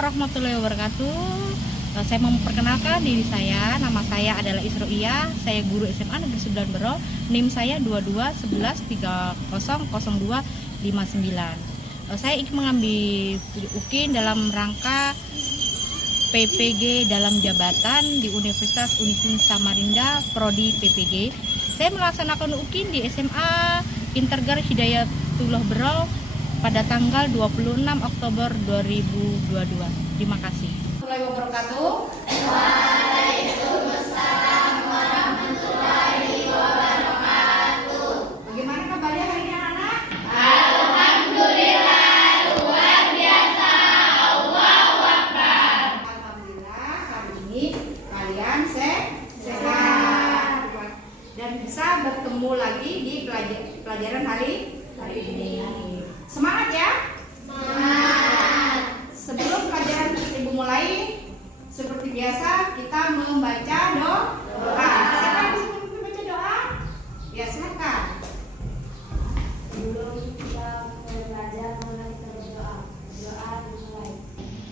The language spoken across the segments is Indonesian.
warahmatullahi wabarakatuh. Saya memperkenalkan diri saya. Nama saya adalah Isroiyah. Saya guru SMA Negeri 9 Berol. NIM saya 2211300259. Saya ingin mengambil UKIN dalam rangka PPG dalam jabatan di Universitas Unisin Samarinda, Prodi PPG. Saya melaksanakan UKIN di SMA Intergar Hidayatullah Berol pada tanggal 26 Oktober 2022. Terima kasih. Assalamualaikum wabarakatuh. Waalaikumsalam warahmatullahi wabarakatuh. Bagaimana kabarnya hari ini anak-anak? Alhamdulillah luar biasa. Allahu Akbar. Alhamdulillah hari ini kalian sehat dan bisa bertemu lagi di pelajaran hari ini. Semangat ya. Semangat. Sebelum pelajaran ibu mulai, seperti biasa kita membaca doa. Siapa yang bisa membaca doa? Ya silakan. Sebelum kita belajar, mari kita berdoa. Doa dimulai.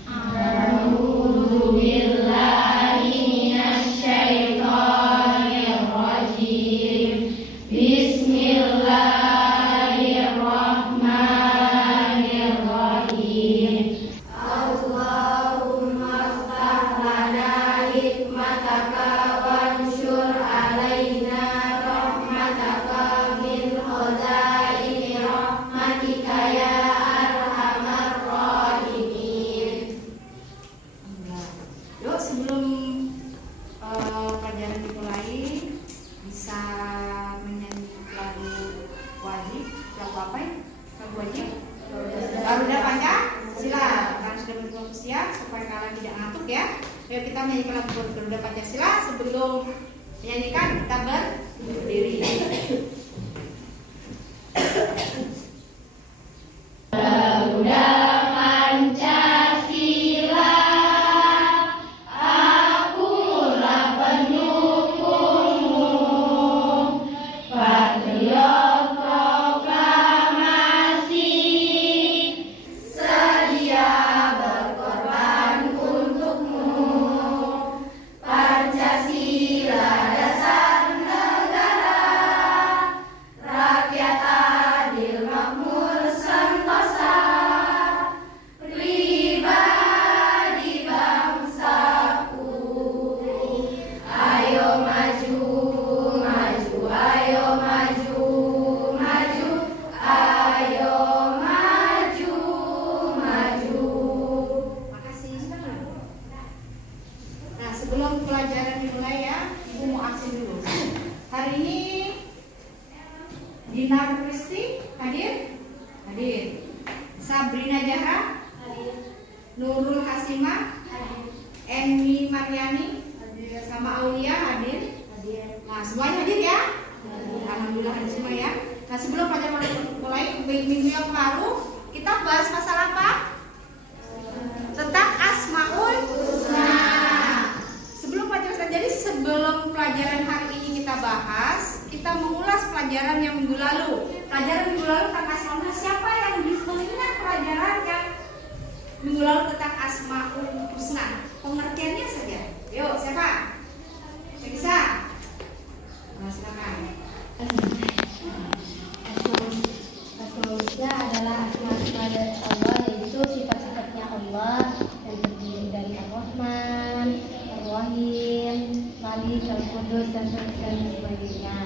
A'udzu billahi minasyaitonir rajim. Bismillahirrahmanirrahim. Allahumma ftah lana hikmataka wansyur alaina rahmataka min khazaini rahmatika ya arhamar rahimin. Yuk sebelum pelajaran dimulai bisa menyanyi lagu wajib. Lagu apa ya? Lagu wajib? Garuda Pancasila. Kalian sudah bersiap supaya kalian tidak ngantuk ya. Yuk kita menyanyikan lagu Garuda Pancasila. Sebelum menyanyikan kita berdiri. Garuda Pancasila, akulah pendukungmu, patriot proklamasi, sedia berkorban untukmu. Pancasila dasar negara, rakyat adil makmur sentosa, pribadi bangsaku. Ayo maju, maju, ayo maju, maju, ayo maju, maju. Makasih. Nah sebelum pelajaran dimulai ya, ibu mau absen dulu. Hari ini Dinar Kristi hadir? Hadir. Sabrina Jahra? Hadir. Nurul Hasimah? Hadir. Enmi Maryani? Sama Aulia hadir? Hadir. Nah semuanya hadir ya? Alhamdulillah hadir semua ya. Nah sebelum pelajaran mulai minggu yang lalu kita bahas masalah apa? Tentang Asmaul Husna. Sebelum pelajaran jadi sebelum pelajaran hari ini kita bahas, kita mengulas pelajaran yang minggu lalu. Pelajaran minggu lalu tentang Asmaul Husna. Siapa yang mengingat pelajaran yang minggu lalu tentang Asmaul Husna? Pengertiannya saja. Yuk, siapa? Yang bisa? Nah, silakan. Asmaul Husna adalah asma-asma dari Allah, yaitu sifat-sifatnya Allah yang terdiri dari Ar-Rahman, Ar-Rahim, Malik, Al-Qudus, dan sebagainya.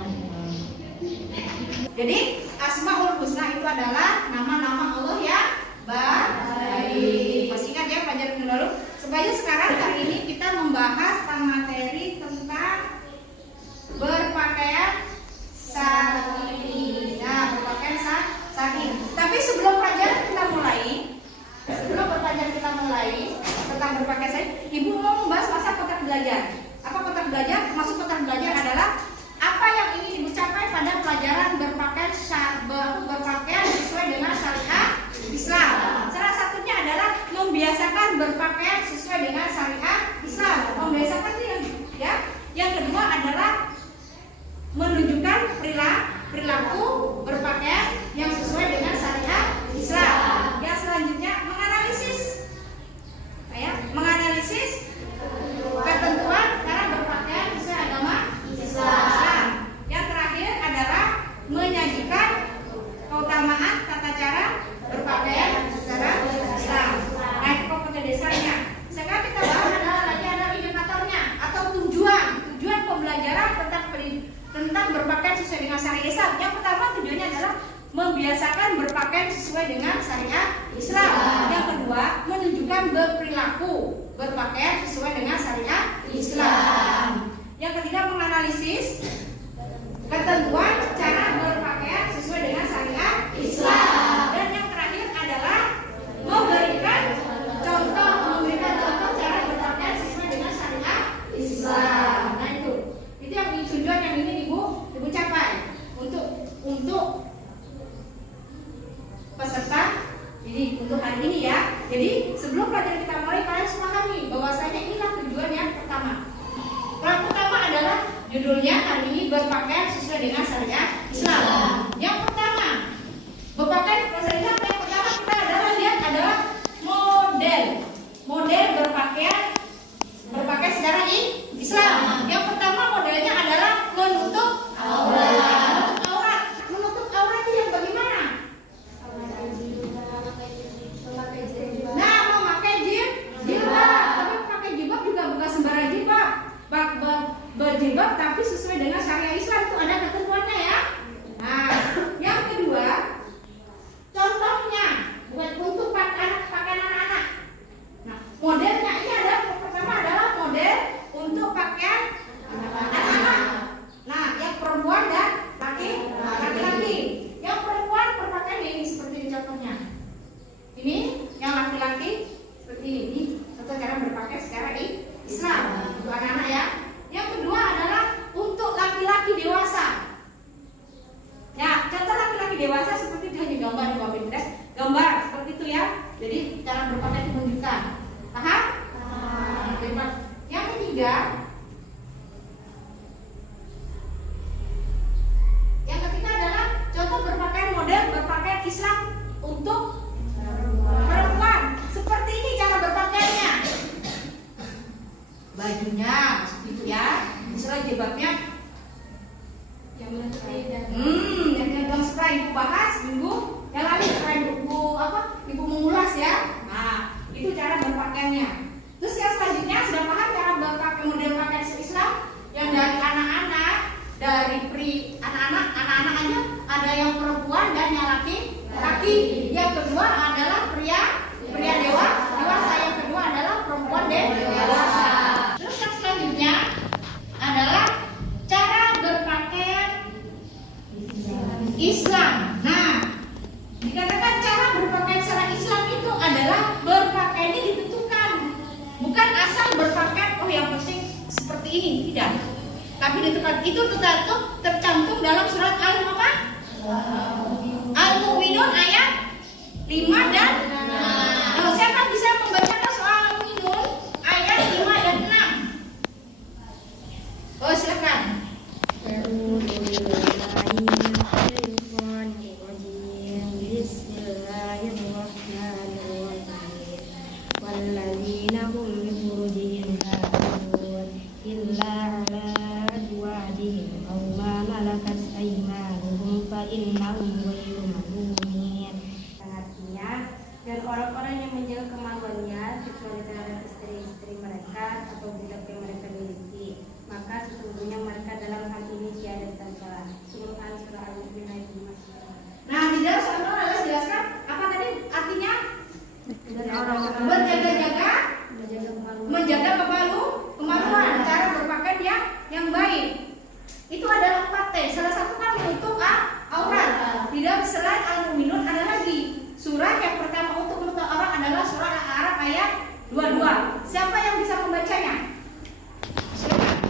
Jadi Asmaul Husna itu adalah nama-nama Allah yang baik. Masih ingat ya pelajaran yang lalu? Supaya sekarang hari ini kita membahas tentang materi tentang berpakaian syar'i. Nah, berpakaian syar'i. Tapi sebelum pelajaran kita mulai tentang berpakaian syar'i, Ibu mau membahas masa kotak belajar. Apa kotak belajar? Maksud kotak belajar adalah apa yang ingin Ibu capai pada pelajaran berpakaian sesuai dengan syariat Islam. Salah satunya adalah membiasakan berpakaian sesuai dengan syariat Islam. Membiasakan itu ya. Yang kedua adalah menunjukkan perilaku berpakaian yang sesuai dengan syariat Islam. Yang selanjutnya menganalisis membiasakan berpakaian sesuai dengan syariat Islam. Yang kedua, menunjukkan berperilaku berpakaian sesuai dengan syariat Islam. Yang ketiga, menganalisis ketentuan cara berpakaian sesuai dengan syariat Islam. Dan yang terakhir adalah memberikan contoh cara berpakaian sesuai dengan syariat Islam. Nah itu yang tujuan yang ingin ibu capai untuk peserta jadi untuk hari ini ya. Jadi sebelum pelajaran kita mulai, kalian harus pahami bahwasanya inilah tujuan yang pertama. Yang pertama adalah judulnya hari ini berpakaian sesuai dengan syariat Islam. Yang pertama, berpakaian sesuai Islam. Yang pertama kita lihat adalah model berpakaian secara Islam. Yang pertama modelnya adalah menutup aurat. Menutup aurat itu yang bagaimana? Nah, memakai jilbab. Tapi pakai jilbab juga bukan sembarang jilbab. Berjilbab tapi sesuai dengan syariat Islam, itu ada ketentuannya ya. Nah, yang kedua, contohnya bukan untuk pakaian anak-anak. Nah, modelnya ini pertama adalah model untuk pakaian anak-anak. Nah, yang perempuan dan laki-laki. Yang perempuan berpakaian ini seperti ini contohnya. Ini yang laki-laki seperti ini. Ini contoh cara berpakaian secara Islam untuk anak-anak ya. Yang kedua adalah untuk laki-laki dewasa. Ya, contoh laki-laki dewasa seperti itu, hanya gambar di bawah Pinterest. Gambar seperti itu ya. Jadi cara berpakaian ditunjukkan. Paham? Yang ketiga adalah contoh model berpakaian Islam untuk perempuan. Seperti ini cara berpakaiannya. Bajunya seperti itu ya. Misalnya jilbabnya yang setelah ibu bahas minggu yang lalu, setelah ibu mengulas ya. Nah, itu cara berpakaiannya. Terus yang selanjutnya sudah paham cara berpakaian model pakaian Islam yang dari anak-anak, dari anak-anak aja ada yang perempuan dan yang laki-laki. Yang kedua adalah pria dewasa. Yang kedua adalah perempuan dewasa. Terus yang selanjutnya adalah cara berpakaian Islam. Nah, dikatakan cara berpakaian secara Islam itu adalah berpakaiannya ditentukan, bukan asal berpakaian yang penting seperti ini, tidak. Tapi ditentukan itu tercantum dalam surat Al-Mu'minun ayat 5 dan 6. Siapa bisa membaca soal Al-Mu'minun ayat 5 dan 6? Oh, silakan. Dan orang-orang yang menjaga kemaluannya kecuali terhadap istri-istri mereka atau budak yang mereka miliki, maka sesungguhnya mereka dalam hal ini tiada tercela. Surah Al-Mu'min ayat 5. Nah, di dalam surah Allah jelaskan apa tadi artinya? Dan orang-orang menjaga kemaluan, cara berpakaian yang baik. Itu adalah 4 T. Salah satu kan menutup aurat. Di dalam selain Al-Mu'minun ada lagi. Surah yang pertama untuk menutup aurat adalah surah Al-A'raf ayat 22. Siapa yang bisa membacanya? Silakan.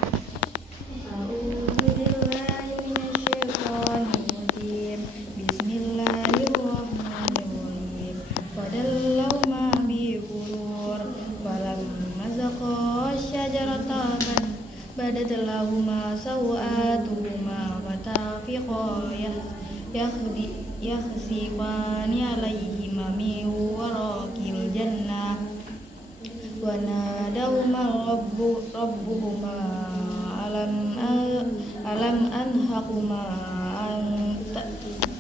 Bismillahirrahmanirrahim. Wadallau ma bi ghurur walam mazaqash syajaratan badat lahuma sawatuhuma wa tafiqa yakhsifani alaihima min waraqil jannah wa nadawma rabbuhuma alam anhaquma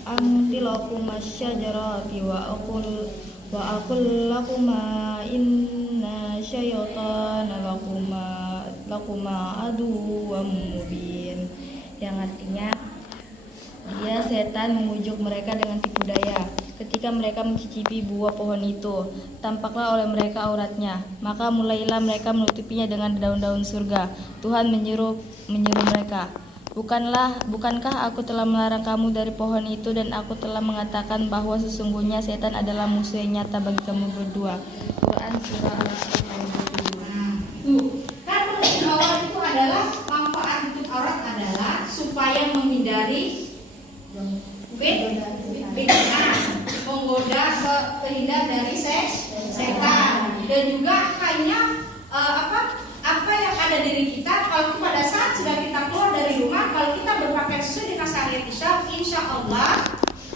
an tilakuma syajarati wa aqul lakuma inna syaitana lakuma aduwwam mubin, yang artinya Dia setan membujuk mereka dengan tipu daya. Ketika mereka mencicipi buah pohon itu, tampaklah oleh mereka auratnya. Maka mulailah mereka menutupinya dengan daun-daun surga. Tuhan menyuruh mereka, Bukankah aku telah melarang kamu dari pohon itu, dan aku telah mengatakan bahwa sesungguhnya setan adalah musuh yang nyata bagi kamu berdua. Quran surah Al-Asr ayat 22. Kan menutup aurat itu adalah manfaat tutup aurat adalah supaya menghindari fitnah, menggoda, terhindar dari setan, dan juga hanya apa yang ada diri kita. Kalau pada saat sudah kita keluar dari rumah, kalau kita berpakaian sesuai dengan syariat Islam, insya Allah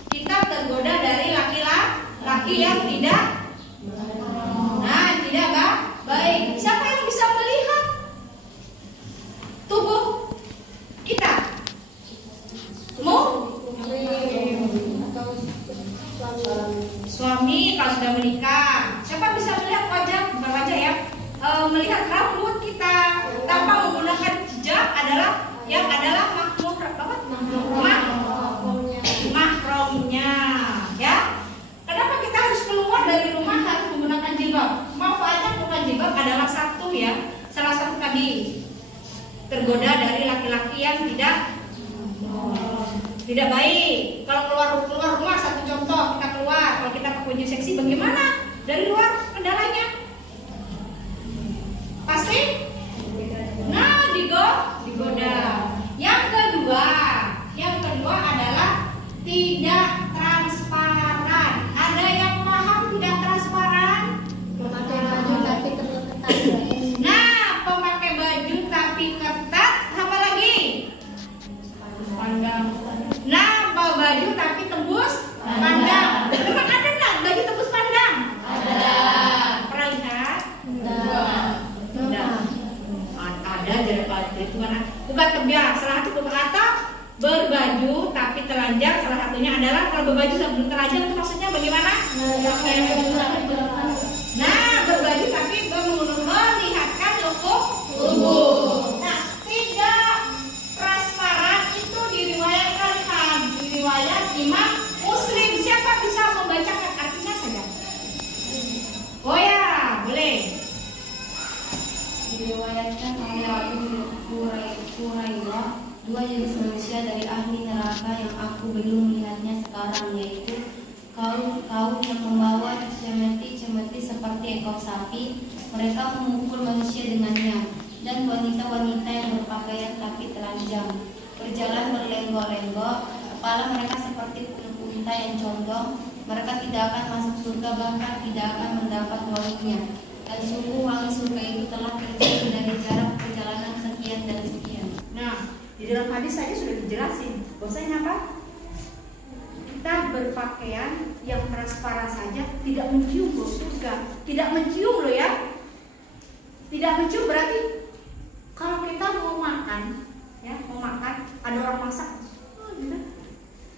kita tergoda dari laki-laki yang tidak baik. Siapa yang bisa melihat tubuh kita? Suami kalau sudah menikah, siapa bisa melihat wajah? Bukan wajah ya, melihat rambut kita tanpa menggunakan hijab adalah mahramnya, ya. Kenapa kita harus keluar dari rumah harus menggunakan jilbab? Manfaatnya bukan jilbab adalah satu ya, salah satu tadi tergoda dari laki-laki yang tidak baik. Kalau keluar rumah, satu contoh, kita keluar, kalau kita pakai baju seksi bagaimana? Dari luar kendalanya pasti digoda. Yang kedua adalah tidak transparan. Ada yang paham tidak transparan? Memakai baju tapi terlalu ketat. Pemakai baju tapi ketat, apa lagi? Pandang. Baju tapi tembus pandang. Memang ada nggak baju tembus pandang? Ada. Pernah lihat? Tidak. Ada bukan terbiar. Salah satu kata berbaju tapi telanjang. Salah satunya adalah kalau berbaju sebelum telanjang itu maksudnya bagaimana? Berbaju tapi melihatkan tubuh. Tidak transparan itu diriwayatkan riwayat Imam Muslim. Siapa bisa membacakan artinya saja? Oh ya, boleh. Diriwayatkan oleh Abu Hurairah, dua jenis manusia dari ahli neraka yang aku belum melihatnya sekarang, yaitu kaum yang membawa cemeti seperti ekor sapi. Mereka memukul manusia dengannya, dan wanita-wanita yang berpakaian tapi telanjang berjalan berlenggok-lenggok. Kepala mereka seperti unta yang condong. Mereka tidak akan masuk surga, bahkan tidak akan mendapat wanginya. Dan sungguh wangi surga itu telah terjadi dari jarak perjalanan sekian dan sekian. Di dalam hadis saja sudah dijelasin bahwasanya apa? Kita berpakaian yang transparan saja tidak mencium bau surga. Tidak mencium loh ya. Tidak mencium berarti kalau kita mau makan, ada orang masak, gitu.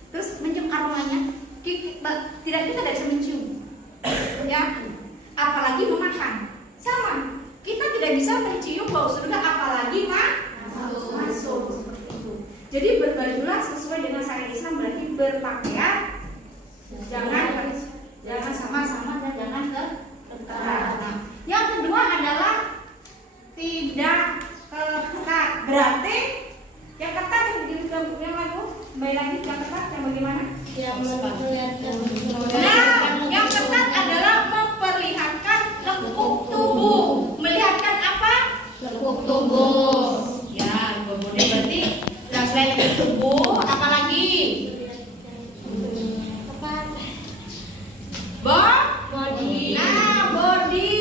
Terus mencium aromanya, kita tidak bisa mencium, ya. Apalagi memakan, sama. Kita tidak bisa mencium bau surga, apalagi masuk. Jadi berbajulah sesuai dengan syariat Islam, berarti berpakaian jangan sama-sama dan jangan ketat. Yang kedua adalah tidak ketat. Berarti yang ketat yang lalu kembali lagi yang ketat yang bagaimana? Yang ketat adalah memperlihatkan lekuk tubuh. Melihatkan apa? Lekuk tubuh. Ya, kemudian berarti selain lekuk tubuh, apalagi? Body. Body.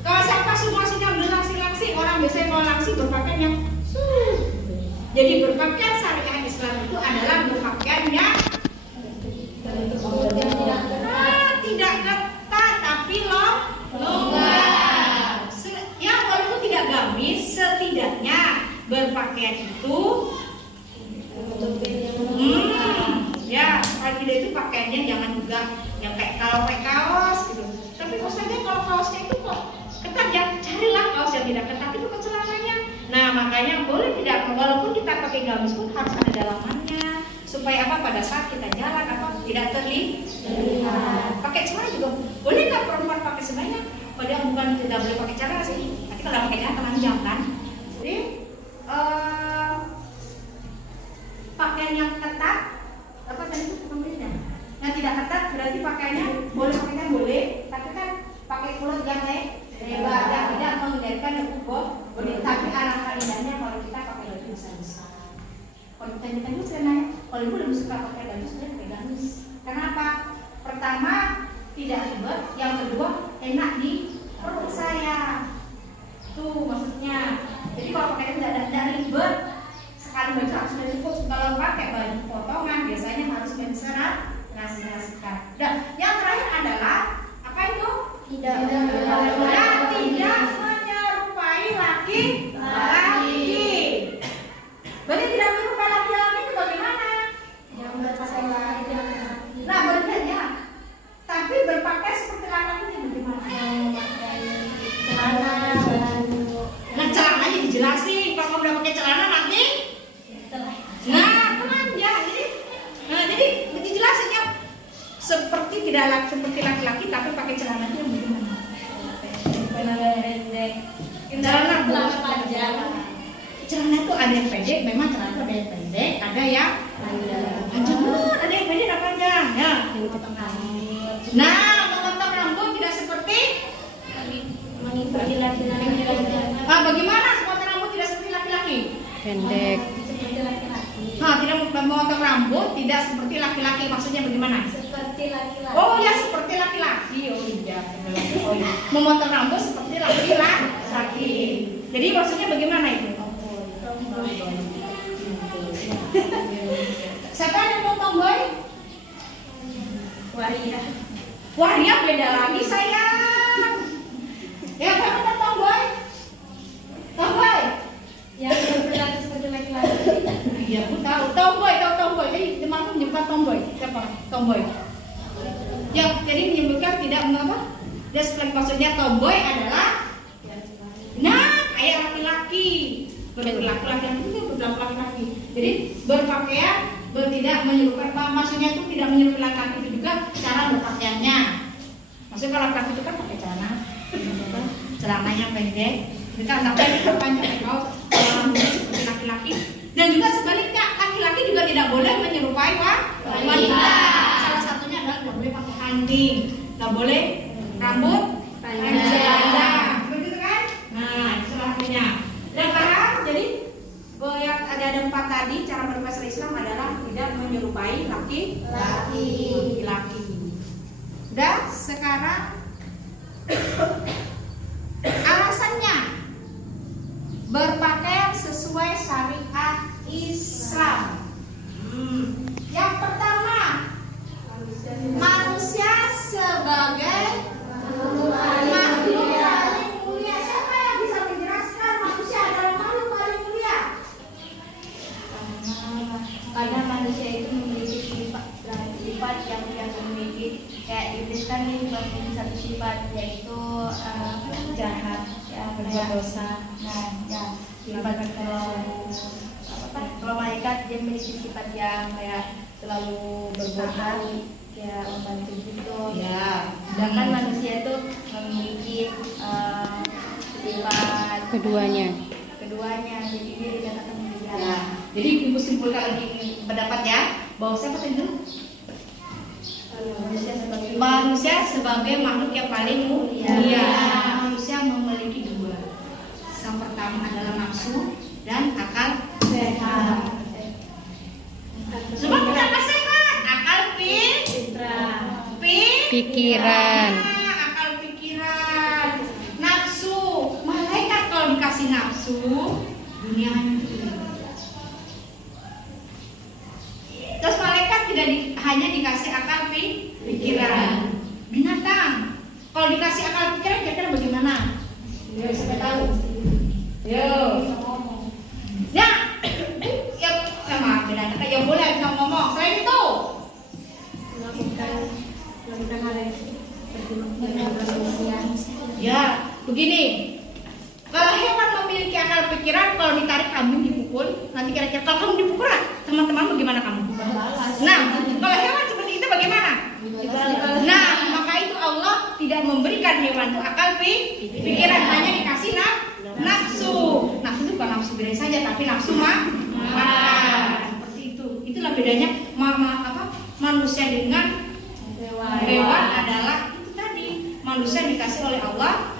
Kalau siapa semua sedang berlangsing-langsing, orang biasanya kalau langsing berpakaian yang jadi berpakaian syariat Islam itu adalah berpakaian yang tidak ketat tapi longgar. Ya walaupun tidak gamis, setidaknya berpakaian itu ya kalau tidak itu pakaiannya jangan juga yang kalau pakai kaos gitu. Tapi maksudnya kalau kaosnya itu kok ketat ya, carilah kaos yang tidak ketat itu ke celananya. Nah makanya boleh tidak, walaupun kita pakai gamis pun harus ada dalamannya supaya apa, pada saat kita jalan apa tidak terlihat. Pakai celana juga boleh nggak perempuan pakai sebenarnya? Padahal bukan tidak boleh pakai celana sih. Nanti kalau pakai celana telanjang kan. Jadi pakaian yang ketat apa tadi itu pembelinya? Yang tidak ketat berarti pakaiannya boleh, tapi kan pakai kulot yang lebar yang tidak menghindarkan body. Tapi alangkah indahnya kalau kita pakai baju besar-besar. Kalau kita ditanya sebenarnya, kalau ibu lebih suka pakai baju sebenarnya gamis. Kenapa? Pertama tidak ribet, yang kedua enak di perut saya. Tuh maksudnya. Jadi kalau pakai itu tidak ribet. Sekali baju harus sudah cukup. Kalau pakai baju potongan biasanya harus menserat ngasih-ngasihkan. Dan yang terakhir adalah apa itu? Tidak menyerupai laki-laki. Berarti tidak menyerupai laki-laki itu bagaimana? Yang berpakaian Nah berbeda. Tapi berpakaian seperti laki-laki itu bagaimana? celana Nah celananya dijelasin. Kalau kamu udah pakai celana nanti nah jadi dijelasin ya seperti seperti laki-laki tapi pakai celana itu yang bagaimana? Pendek. Celana panjang. Celana itu ada yang pendek, memang celana itu ada yang pendek, ada yang panjang. Ada yang pendek, ada panjang. Ya. Nah, memotong rambut tidak seperti mengikuti laki-laki. bagaimana memotong rambut tidak seperti laki-laki? Pendek. Seperti laki-laki. Tidak memotong rambut tidak seperti laki-laki, maksudnya bagaimana? Seperti laki-laki. Oh ya seperti laki-laki. Oh iya. Oh iya. Memotong rambut seperti laki-laki. Jadi maksudnya bagaimana itu? Siapa yang mau tomboy? Waria. Waria beda lagi sayang. Ya apa kata tomboy? Tomboy. Yang berperilaku seperti laki-laki. Iya aku tahu. Tomboy. Jadi temanku menyebutkan tomboy. Siapa? Tomboy. Yang jadi menyebutkan tidak mengapa? Desplek maksudnya tomboy adalah kayak laki-laki. Berperilaku laki-laki itu berperilaku laki-laki. Jadi berpakaian tidak menyerupai, maksudnya itu tidak menyerupai laki-laki itu juga cara berpakaiannya. Maksudnya kalau laki-laki itu kan pakai celananya pendek, kita anggapnya panjang kaos seperti laki-laki. Dan juga sebaliknya laki-laki juga tidak boleh menyerupai wanita. Salah satunya adalah tidak boleh pakai handing, tidak boleh rambut panjang, seperti itu kan? Nah, itu salah satunya. Dan sekarang jadi yang ada 4 tadi cara berbahasa Islam adalah tidak menyerupai laki-laki. Dan sekarang alasannya berpakaian sesuai syariat Islam. Yang pertama, manusia sebagai makhluk paling mulia. Siapa yang bisa menjelaskan manusia adalah makhluk paling mulia? Karena manusia itu memiliki sifat yang memiliki kayak iblis kan nih memiliki satu sifat yaitu jahat, berbuat dosa. Nah, ya sifat kalau malaikat dia memiliki sifat yang kayak selalu berbuat baik, ya membantu gitu. Ya. Sedangkan manusia itu memiliki sifat Keduanya. jadi dia dikatakan mulia. Ya. Jadi ibu simpulkan lagi pendapat ya bahwa siapa tadi? Manusia sebagai makhluk yang paling mulia. Manusia memiliki 2. Yang pertama adalah nafsu dan akal sehat. Sebab kenapa sehat? Akal Pikiran. Akal pikiran. Nafsu. Malaikat kalau dikasih nafsu, dunia hancur. Terus malaikat hanya dikasih akal pikiran. Binatang kalau dikasih akal pikiran kira-kira bagaimana? Ya, siapa tahu? Yo. Ya, maaf binatang. Ya boleh bisa ngomong. Selain itu, melakukan hal yang seperti manusia. ya begini. Kalau hewan memiliki akal pikiran, kalau ditarik kambing dipukul, nanti kira-kira kalau kamu dipukul, teman-teman bagaimana kamu? memberikan hewan itu akal pikiran, hanya dikasih nafsu. Nafsu itu bukan nafsu birahi saja, tapi nafsu makan. Seperti itu. Itulah bedanya manusia dengan hewan adalah itu tadi. Manusia dikasih oleh Allah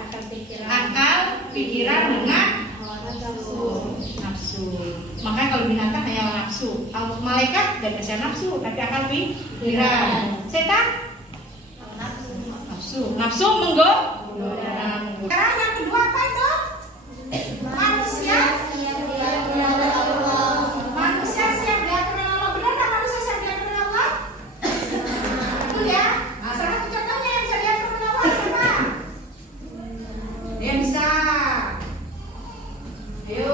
akal pikiran dengan nafsu. Makanya kalau binatang hanya nafsu. Malaikat dan kasih nafsu, tapi akal pikiran. Setan nafsu menggoda. Sekarang yang kedua apa itu? Manusia siap diatur oleh Allah. Manusia siap diatur oleh Allah. Benar nggak manusia siap diatur oleh Allah? Betul ya. Nah, salah satu contohnya yang bisa diatur oleh Allah siapa? Yang bisa. Ayo.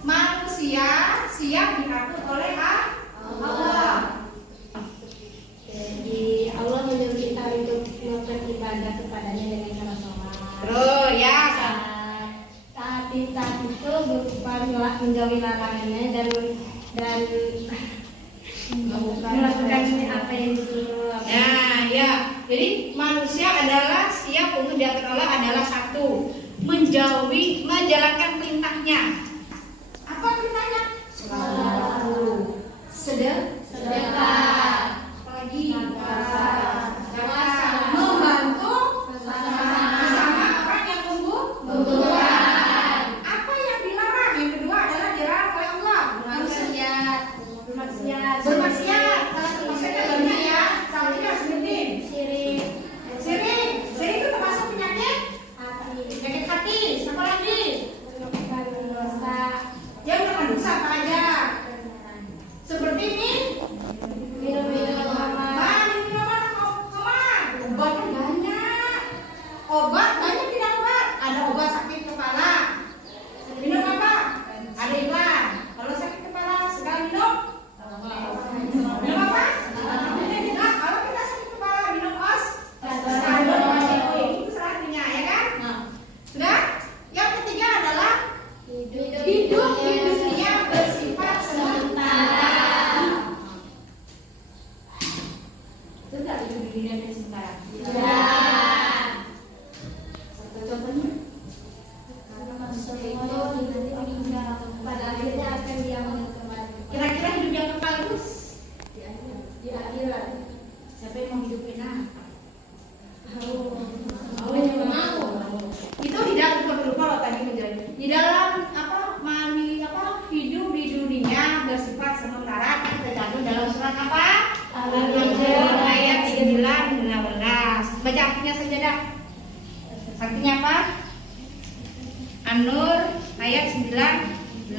Manusia siap diatur oleh Allah. Jadi Allah menyuruh kita untuk melakukan ibadah kepadanya dengan cara sholat. Terus ya. Taat itu berupa menjauhi larangannya dan melakukan apa yang disuruh. Ya. Jadi manusia adalah siap untuk diatur Allah adalah satu, menjalankan perintahnya. Apa perintahnya? Sedekah. Apalagi membantu sesama orang yang membutuhkan. Apa yang dilarang? Yang kedua adalah dilarang oleh Allah. Bermaksiat. Salah satu maksudnya banyak ya. Salah satunya sebutin. Syirik itu termasuk penyakit hati. Apa lagi? Dia melakukan dosa apa aja? Seperti ini. Obat banyak tidak obat. Ada obat sakit kepala. Minum apa? Ada iklan. Kalau sakit kepala sekali minum. Minum apa? Nah, kalau kita sakit kepala minum itu selanjutnya ya kan? Sudah? Yang ketiga adalah hidup di dunia bersifat sementara. Sudah hidup di dunia sementara. Pada akhirnya akan diamalkan kembali. Kira-kira hidup yang kekal itu Di akhirat. siapa yang mau hidup enak? Mau. Itu di dalam kalau tadi menjelaskan di dalam hidup di dunia bersifat sementara tercantum dalam surat apa? Al-An'am ayat 9-12. Baca artinya saja dah. Artinya apa? An-Nur ayat 19.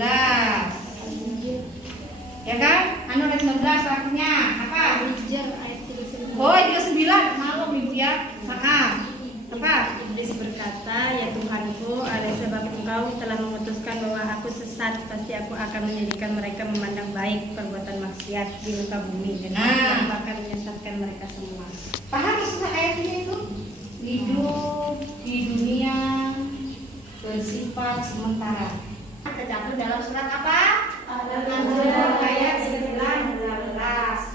Ya kan? An-Nur ayat 19 artinya apa? Oh, 39. Malu Ibu ya. Maaf. Apa? Iblis berkata, ya Tuhanku, oleh sebab engkau telah memutuskan bahwa aku sesat, pasti aku akan menjadikan mereka memandang baik perbuatan maksiat di muka bumi, dan aku akan menyesatkan mereka semua. Paham maksudnya ayatnya itu? Hidup di dunia bersifat sementara. Tercantum dalam surat apa? Al-An'am ayat 9-12.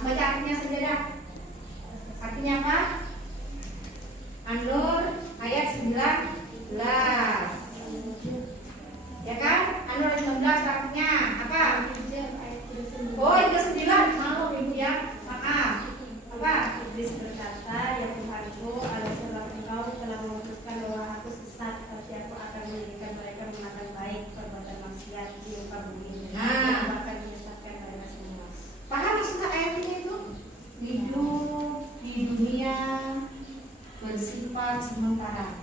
Baca artinya saja dah. Artinya apa? An-Nur ayat 19. Ya kan? An-Nur ayat 19 artinya apa? Oh, itu 9. Malu Ibu ya. Maaf. Apa? Iblis berkata, ya Tuhanku, oleh sebab engkau telah memutuskan bahwa aku sesat, pasti aku akan menjadikan mereka memandang baik perbuatan maksiat di muka bumi, dan aku akan menyesatkan mereka semua. Paham maksudnya ayatnya itu? Hidup di dunia bersifat sementara.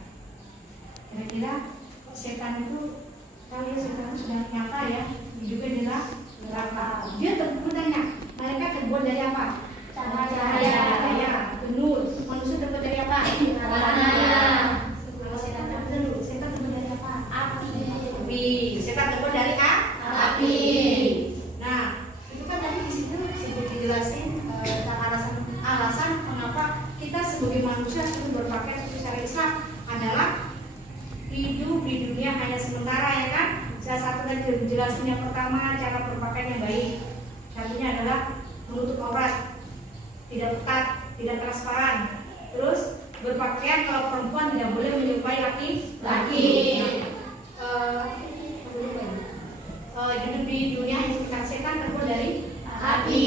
Kira-kira setan itu, kalau setan sudah nyata ya, hidupnya adalah neraka. Dia bertanya, mereka terbuat dari apa? Cahaya, nur. Manusia terbuat dari apa? Cahaya. Kalau setan terbuat dari apa? Api. Setan terbuat dari api. Nah, itu kan tadi di situ sudah dijelasin alasan mengapa kita sebagai manusia sebelum berpakaian secara Islam adalah hidup di dunia hanya sementara, ya kan? Salah satu dari dijelasin yang pertama, cara berpakaian yang baik. Syaratnya adalah menutup aurat, tidak ketat, tidak transparan. Terus berpakaian, kalau perempuan tidak boleh menyerupai laki-laki. Hidup di dunia yang sekitar setan terbuat dari api.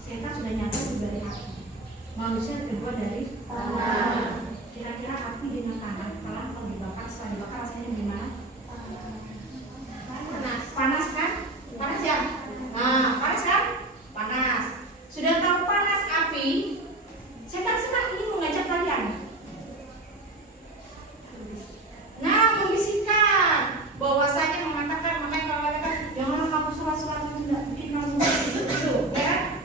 Setan sudah nyata dari api. Manusia terbuat dari tanah. Kira-kira api dengan tanah, kalau dibakar, setelah dibakar rasanya gimana? Panas kan? Panas ya? Nah, panas kan? Panas. Sudah tahu panas api, setan senang ini mengajak kalian. Nah, membisikkan bahwasanya mengatakan, makanya kalau katakan jangan kamu sholat itu tidak bikin kamu itu, ya?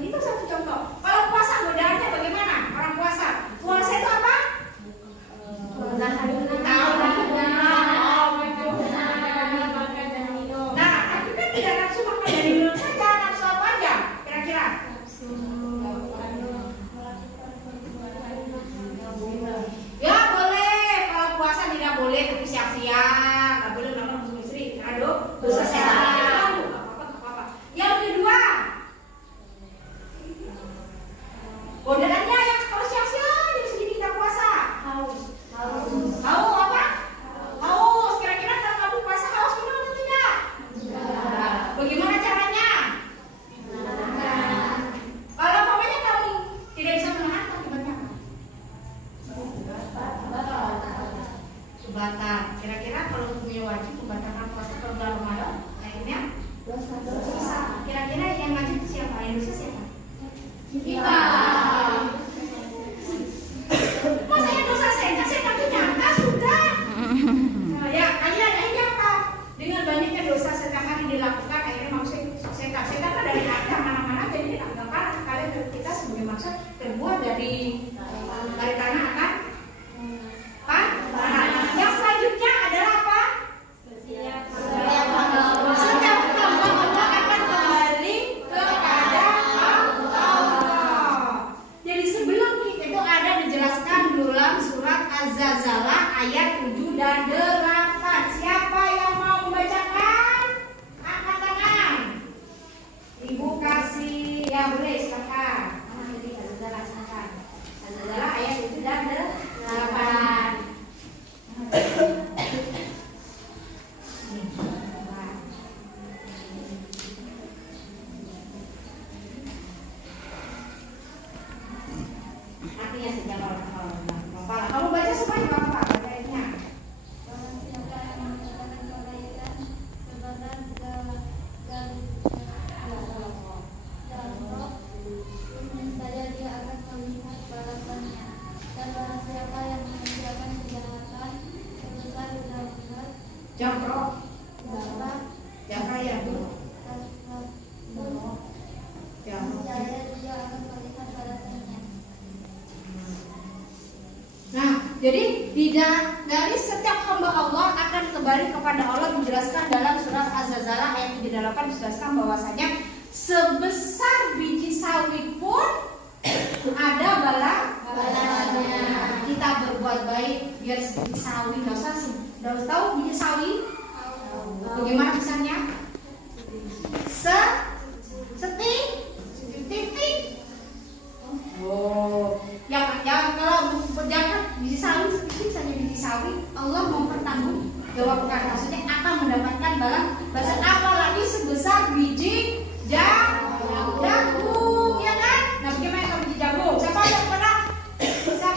Itu satu contoh. Kalau puasa godaannya bagaimana? Orang puasa itu apa? Nah, tapi kan tidak nafsu makan dari minum saja, nafsu apa aja? Kira-kira? Ya boleh, kalau puasa tidak boleh tapi siang-siang, nggak boleh nonton suami istri. Aduh, dosa setan. Apa-apa. Yang kedua, godaannya yang kalau siang-siang jam segini kita puasa. Haus apa? Haus. Kira-kira kalau kamu puasa haus minum atau tidak? Bagaimana caranya? Kalau pokoknya kamu tidak bisa menahan, akibatnya apa? Kebatan. Kira-kira kalau hukumnya wajib membatalkan puasa kalau bulan Ramadan, akhirnya dosa. Kira-kira yang wajib itu siapa? Yang dosa siapa? Kita. Masa yang dosa setan itu nyata sudah. Nah, ya kalian akhirnya apa? Dengan banyaknya dosa setiap hari dilakukan, akhirnya manusia ikut setan. Setan kan dari ada mana-mana, jadi anggapan kalian kita sebagai manusia terbuat dari tanah akan tanah. Yang selanjutnya adalah apa? Setiap hamba Allah akan kembali kepada Allah. Jadi sebelum itu ada dijelaskan dalam surat Az-Zalzalah ayat 7 dan 8. Siapa yang mau membacakan? Angkat tangan. Ibu kasih, ya boleh silakan. Jadi Az-Zalzalah silakan. Az-Zalzalah ayat 7 dan 8. Artinya sejak orang kamu baca semuanya nggak apa-apa, bacanya. Jamro, Jamra ya bu. Nah, jadi tidak dari setiap hamba Allah akan kembali kepada Allah dijelaskan dalam surat Az-Zalzalah ayat 38 dijelaskan bahwasanya sebesar biji sawi pun ada balasannya. Kita berbuat baik biar sebiji sawi, nggak usah tahu biji sawi bagaimana besarnya? Titik. Oh, jangan kalau jangan biji sawi sedikit saja biji sawi, Allah mempertanggungjawabkan, maksudnya akan mendapatkan balasan apalagi sebesar biji jagung, ya kan? Nah, bagaimana kalau biji jagung? Siapa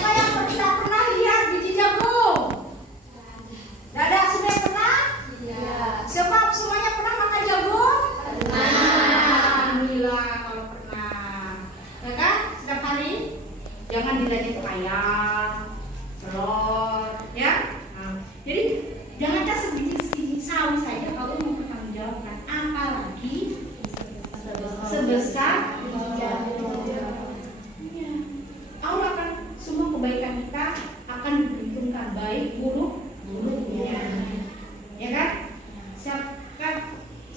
yang pernah lihat biji jagung? Tidak ada, sudah pernah? Iya. Siapa semuanya pernah makan jagung? Alhamdulillah kalau pernah. Ya kan? Setiap hari jangan dilihat ayam, telur, ya. Nah, jadi jangan sebiji sawi saja kalau mau bertanggungjawabkan, apalagi sebesar biji jagung. Ya. Allah akan semua kebaikan kita akan diperhitungkan, baik buruknya, ya kan?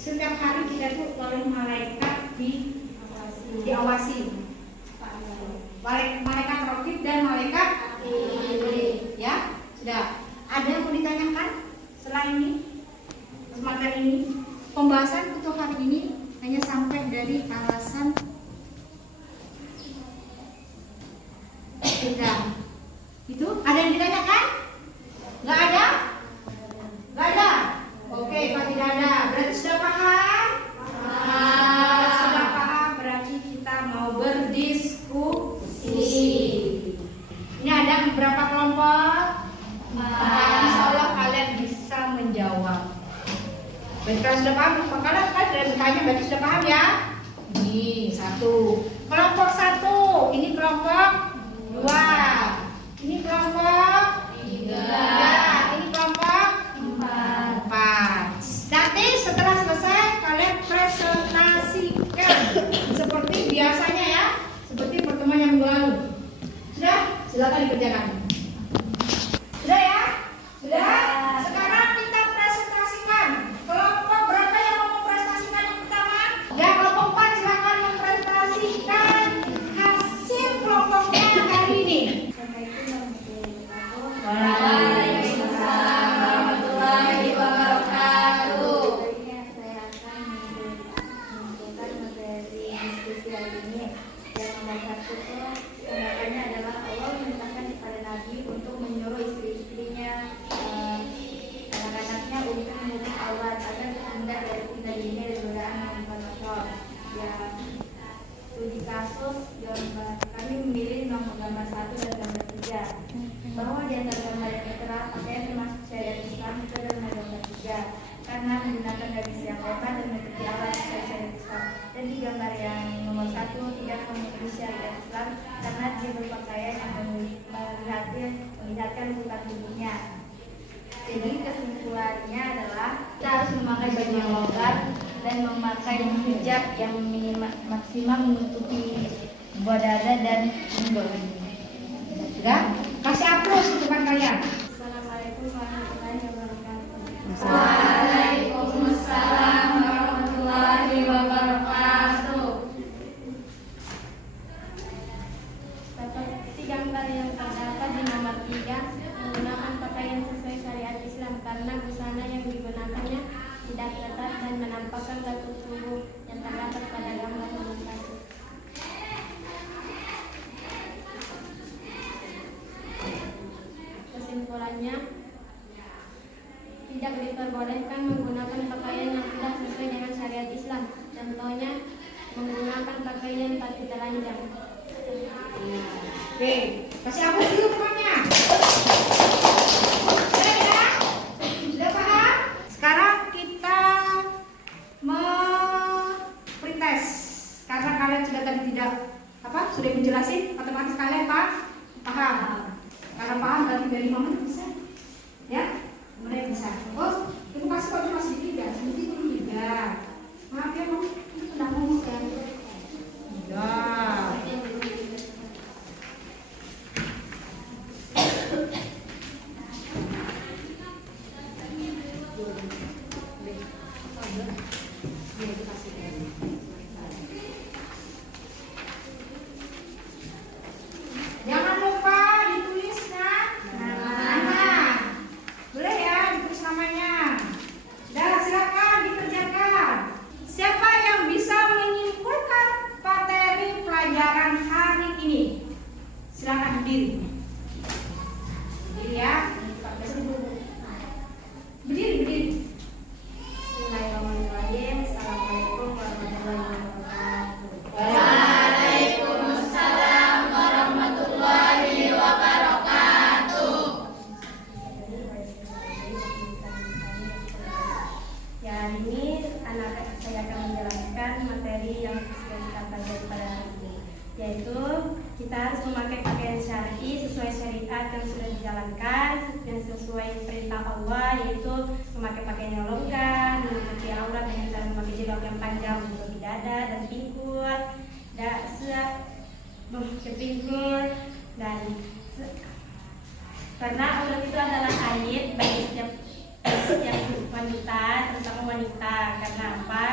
Setiap hari kita tuh oleh malaikat diawasi. Malaikat raqib dan malaikat atid. Ya, sudah. Ada yang mau ditanyakan selain ini? Materi ini, pembahasan untuk hari ini Itu ada yang ditanyakan? Nggak ada? Nggak ada? Oke, kalau tidak ada, berarti sudah paham? Sudah paham, berarti kita mau berdiskusi. Ini ada berapa kelompok? 4. Insya Allah kalian bisa menjawab. Berarti kalau sudah paham, kalian sudah bertanya, berarti sudah paham ya? Ini 1. Kelompok 1, ini kelompok 2. Ini kelompok 3. Ini kelompok 4. Nanti setelah selesai kalian presentasikan seperti biasanya ya, seperti pertemuan yang minggu lalu. Sudah? Silakan dikerjakan. Sudah ya? Sudah? Sekarang kita presentasikan. Kelompok berapa yang mau mempresentasikan yang pertama? Ya, kelompok 4 silakan mempresentasikan hasil kelompoknya hari ini. Waalaikumsalam warahmatullahi wabarakatuh. Saya akan mengumpulkan materi diskusi hari ini. Yang nomor 1 tuh tanggapannya adalah Allah memerintahkan kepada Nabi untuk menyuruh istri-istrinya, anak-anaknya untuk menutup aurat agar terhindar dari dirinya dan godaan yang kotor. Ya, studi kasus kami memilih nomor gambar 1 dan gambar 3. Bahwa di antara gambar yang tertera pakaian termasuk syariat Islam itu adalah gambar 3 karena menggunakan gamis yang lebar dan menutupi aurat sesuai syariat Islam. Dan di gambar yang nomor 1 tidak mengikuti syariat Islam karena dia berpakaian yang melihatkan bukan tubuhnya. Jadi kesimpulannya adalah kita harus memakai baju yang longgar dan memakai hijab yang maksimal menutupi buah dada dan Sudah? Kasih aplaus untuk teman kalian. Assalamualaikum warahmatullahi wabarakatuh. Waalaikumsalam warahmatullahi wabarakatuh. Seperti gambar yang terdapat di nomor 3, menggunakan pakaian sesuai syariat Islam karena busana yang digunakannya tidak ketat dan menampakkan bentuk tubuh yang terdapat pada gambar nomor 1. Kesimpulannya, tidak diperbolehkan menggunakan pakaian yang tidak sesuai dengan syariat Islam. Contohnya, menggunakan pakaian tapi telanjang. Oke, kasih aplaus dulu temannya. Sudah ya? Sudah paham? Sekarang kita pretest. Karena kalian sudah tadi tidak sudah menjelasin, otomatis kalian paham. Karena paham berarti dari mama bisa. Ya? Mulai bisa. Oh, ibu kasih kok cuma sedikit ya, sedikit dulu juga. Maaf ya, Mama. Ini sudah ngomong ya. Ya. Jangan lupa ditulis nama. Boleh ya ditulis namanya. Sudah, silakan dikerjakan. Siapa yang bisa menyimpulkan materi pelajaran hari ini? Silakan berdiri. Berdiri ya. Berdiri. Bismillahirrahmanirrahim. Assalamualaikum warahmatullahi wabarakatuh. Waalaikumsalam warahmatullahi wabarakatuh. Ya, hari ini saya akan menjelaskan materi yang sudah kita pelajari pada hari ini, yaitu kita harus memakai pakaian syar'i sesuai syariat yang sudah dijalankan dan sesuai perintah Allah, yaitu memakai pakaian yang longgar, menutupi aurat dengan cara memakai jilbab yang panjang menutupi dada dan pinggul, karena aurat itu adalah aib bagi setiap wanita, terutama wanita. Karena apa?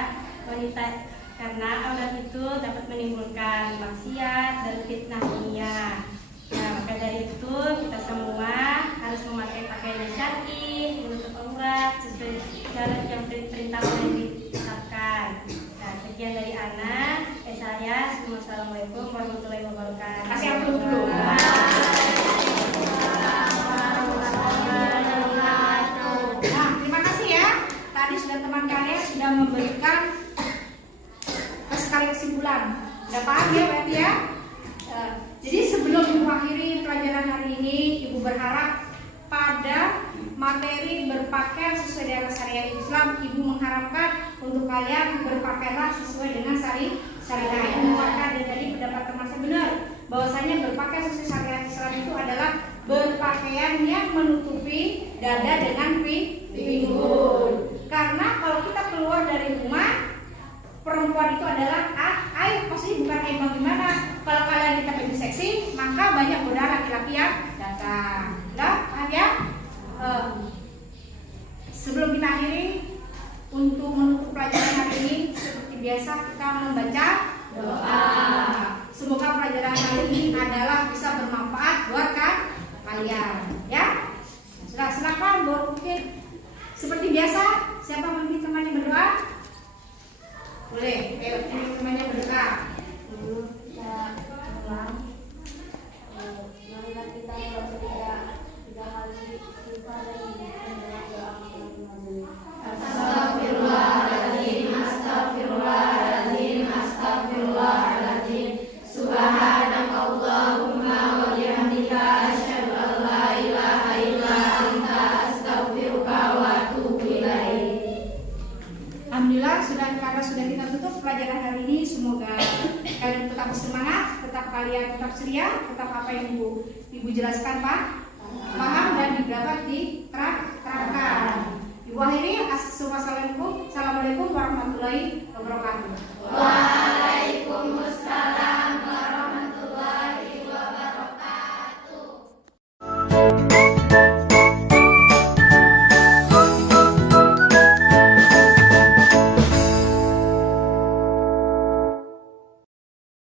Karena aurat itu dapat menimbulkan maksiat dan fitnah dunia. Nah, maka dari itu kita semua harus memakai pakaian yang syar'i, menutup aurat sesuai cara yang perintah yang ditetapkan. Nah, sekian dari Ana. Saya. Assalamualaikum warahmatullahi wabarakatuh. Kasih aplaus dulu. berharap pada materi berpakaian sesuai dengan syariat Islam. Ibu mengharapkan untuk kalian berpakaianlah sesuai dengan syariat. Ibu mengatakan dan tadi pendapat teman saya benar, bahwasanya berpakaian sesuai syariat Islam itu adalah berpakaian yang menutupi dada dengan pinggul. Karena kalau kita keluar dari rumah, perempuan itu adalah aib, pasti bukan aib bagaimana. Kalau kalian kita baju seksi, maka banyak godaan laki-laki yang datang. Enggak, paham ya? Sebelum kita akhiri, untuk menutup pelajaran hari ini, seperti biasa kita membaca doa. Semoga pelajaran hari ini adalah bisa bermanfaat buat kalian, ya. Sudah, silakan mungkin seperti biasa, siapa memimpin temannya berdoa? Boleh, ayo temannya berdoa. Dulu kita ulang. Marilah kita membaca tiga kali istighfar dan menyebutkan dalam doa masing-masing majelis. Astagfirullahaladzim, astagfirullahaladzim, astagfirullahaladzim. Subhanakallahumma wa bihamdika asyhadu an la ilaha illa anta astaghfiruka wa atubu ilaik. Alhamdulillah, karena sudah kita tutup pelajaran hari ini. Semoga kalian tetap bersemangat, kalian tetap ceria, tetap apa yang ibu jelaskan paham dan dapat diterapkan. Ibu akhiri, assalamualaikum warahmatullahi wabarakatuh.